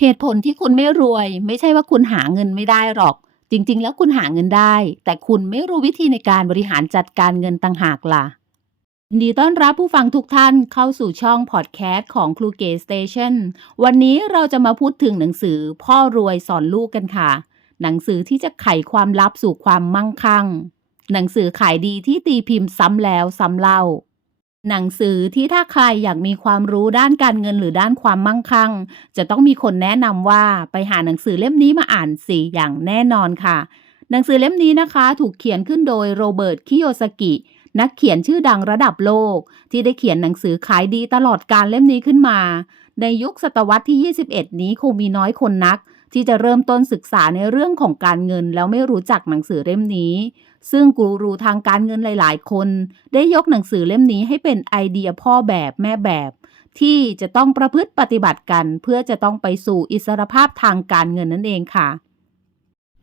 เหตุผลที่คุณไม่รวย ไม่ใช่ว่าคุณหาเงินไม่ได้หรอก จริง ๆ แล้วคุณหาเงินได้ แต่คุณไม่รู้วิธีในการบริหารจัดการเงินต่างหากล่ะดีต้อนรับผู้ฟังทุกท่านเข้าสู่ช่องพอดแคสต์ของครูเกสเตชันวันนี้เราจะมาพูดถึงหนังสือพ่อรวยสอนลูกกันค่ะ หนังสือที่จะไขความลับสู่ความมั่งคั่ง หนังสือขายดีที่ตีพิมพ์ซ้ำแล้วซ้ำเล่า หนังสือที่ถ้าใครอยากมีความรู้ด้านการเงินหรือด้านความมั่งคั่ง จะต้องมีคนแนะนำว่าไปหาหนังสือเล่มนี้มาอ่านสิอย่างแน่นอนค่ะ หนังสือเล่มนี้นะคะถูกเขียนขึ้นโดยโรเบิร์ตคิโยสกิ นักเขียนชื่อดังระดับโลก ที่ได้เขียนหนังสือขายดีตลอดการเล่มนี้ขึ้นมา ในยุคศตวรรษที่ 21 นี้คงมีน้อยคนนัก ที่จะเริ่มต้นศึกษาในเรื่องของการเงินแล้วไม่รู้จักหนังสือเล่มนี้ ซึ่งกูรูทางการเงินหลาย ๆ คน ได้ยกหนังสือเล่มนี้ให้เป็นไอเดียพ่อแบบแม่แบบ ที่จะต้องประพฤติปฏิบัติกัน เพื่อจะต้องไปสู่อิสรภาพทางการเงินนั่นเองค่ะ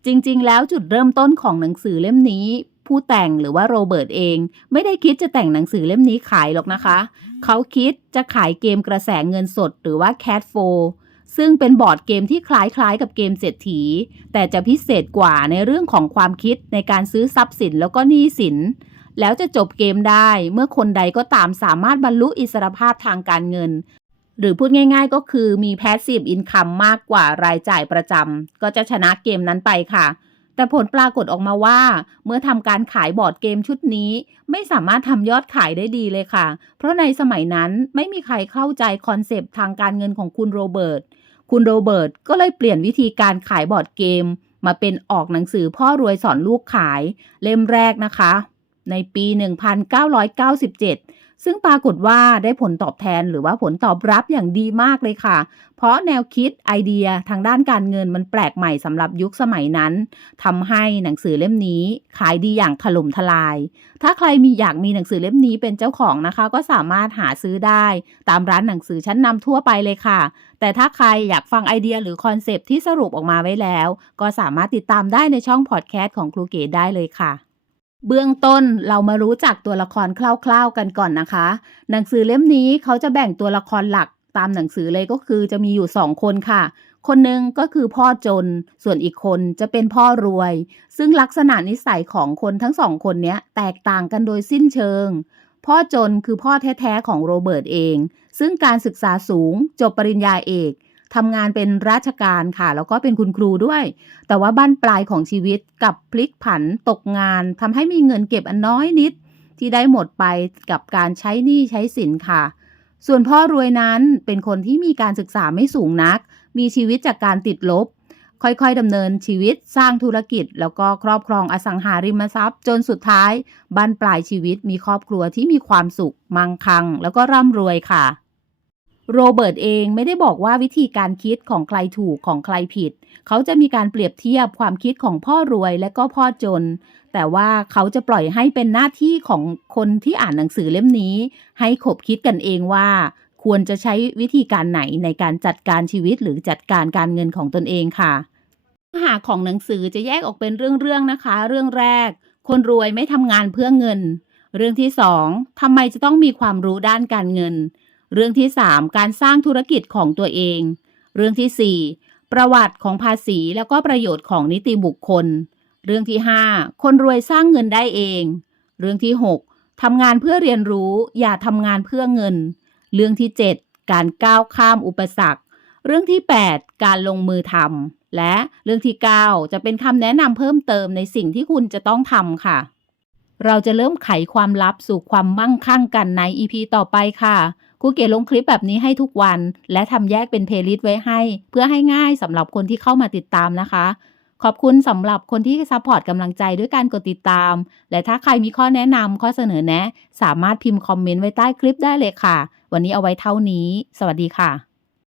จริง ๆ แล้วจุดเริ่มต้นของหนังสือเล่มนี้ผู้แต่งหรือว่าโรเบิร์ตเอง ไม่ได้คิดจะแต่งหนังสือเล่มนี้ขายหรอกนะคะ เขาคิดจะขายเกมกระแสเงินสดหรือว่า Cat 4 ซึ่งเป็นบอร์ดเกมที่คล้ายๆ กับเกมเศรษฐี แต่จะพิเศษกว่าในเรื่องของความคิดในการซื้อทรัพย์สินแล้วก็หนี้สิน แล้วจะจบเกมได้เมื่อคนใดก็ตามสามารถบรรลุอิสรภาพทางการเงิน หรือพูดง่ายๆก็คือมี passive income มากกว่ารายจ่ายประจำก็จะชนะเกมนั้นไปค่ะแต่ผลปรากฏออกมาว่า เมื่อทำการขายบอร์ดเกมชุดนี้ ไม่สามารถทำยอดขายได้ดีเลยค่ะ เพราะในสมัยนั้นไม่มีใครเข้าใจคอนเซปต์ทางการเงินของคุณโรเบิร์ต คุณโรเบิร์ตก็เลยเปลี่ยนวิธีการขายบอร์ดเกม มาเป็นออกหนังสือพ่อรวยสอนลูกขายเล่มแรกนะคะ ในปี 1997 ซึ่งปรากฏว่าได้ผลตอบแทนหรือว่าผลตอบรับอย่างดีมากเลยค่ะ เพราะแนวคิดไอเดียทางด้านการเงินมันแปลกใหม่สำหรับยุคสมัยนั้นทำให้หนังสือเล่มนี้ขายดีอย่างถล่มทลาย ถ้าใครมีอยากมีหนังสือเล่มนี้เป็นเจ้าของนะคะ ก็สามารถหาซื้อได้ตามร้านหนังสือชั้นนำทั่วไปเลยค่ะ แต่ถ้าใครอยากฟังไอเดียหรือคอนเซปที่สรุปออกมาไว้แล้ว ก็สามารถติดตามได้ในช่องพอดแคสต์ของครูเก๋ได้เลยค่ะ เบื้องต้นเรามารู้จักตัวละครคร่าวๆกันก่อนนะคะ หนังสือเล่มนี้เขาจะแบ่งตัวละครหลักตามหนังสือเลยก็คือจะมีอยู่สองคนค่ะ คนหนึ่งก็คือพ่อจน ส่วนอีกคนจะเป็นพ่อรวย ซึ่งลักษณะนิสัยของคนทั้งสองคนนี้แตกต่างกันโดยสิ้นเชิง พ่อจนคือพ่อแท้ๆของโรเบิร์ตเอง ซึ่งการศึกษาสูงจบปริญญาเอก ทำงานเป็นราชการค่ะ แล้วก็เป็นคุณครูด้วย แต่ว่าบ้านปลายของชีวิตกับพลิกผันตกงานทำให้มีเงินเก็บอันน้อยนิด ที่ได้หมดไปกับการใช้หนี้ใช้สินค่ะ ส่วนพ่อรวยนั้นเป็นคนที่มีการศึกษาไม่สูงนัก มีชีวิตจากการติดลบ ค่อยๆดำเนินชีวิตสร้างธุรกิจ แล้วก็ครอบครองอสังหาริมทรัพย์ จนสุดท้ายบ้านปลายชีวิตมีครอบครัวที่มีความสุขมั่งคั่ง แล้วก็ร่ำรวยค่ะ โรเบิร์ตเองไม่ได้บอกว่าวิธีการคิดของใครถูกของใครผิด เขาจะมีการเปรียบเทียบความคิดของพ่อรวยและก็พ่อจน แต่ว่าเขาจะปล่อยให้เป็นหน้าที่ของคนที่อ่านหนังสือเล่มนี้ ให้ขบคิดกันเองว่า ควรจะใช้วิธีการไหนในการจัดการชีวิตหรือจัดการการเงินของตนเองค่ะเนื้อหาของหนังสือจะแยกออกเป็นเรื่องๆนะคะ เรื่องแรก คนรวยไม่ทำงานเพื่อเงิน เรื่องที่สองทำไมจะต้องมีความรู้ด้านการเงิน เรื่องที่ 3 การสร้างธุรกิจของตัวเอง เรื่องที่ 4 ประวัติของภาษีแล้วก็ประโยชน์ของนิติบุคคล เรื่องที่ 5 คนรวยสร้างเงินได้เอง เรื่องที่ 6ทำงานเพื่อเรียนรู้ อย่าทำงานเพื่อเงิน เรื่องที่ 7 การก้าวข้ามอุปสรรค เรื่องที่ 8 การลงมือทำและเรื่องที่ 9 จะเป็นคำแนะนำเพิ่มเติมในสิ่งที่คุณจะต้องทำค่ะ เราจะเริ่มไขความลับสู่ความมั่งคั่งกันใน EP ต่อไปค่ะ กูเก๋ลงคลิปแบบนี้ให้ทุกวัน และทำแยกเป็นเพลย์ลิสต์ไว้ให้ เพื่อให้ง่ายสำหรับคนที่เข้ามาติดตามนะคะ ขอบคุณสำหรับคนที่ซัพพอร์ตกำลังใจด้วยการกดติดตาม และถ้าใครมีข้อแนะนำข้อเสนอแนะ สามารถพิมพ์คอมเมนต์ไว้ใต้คลิปได้เลยค่ะ วันนี้เอาไว้เท่านี้ สวัสดีค่ะ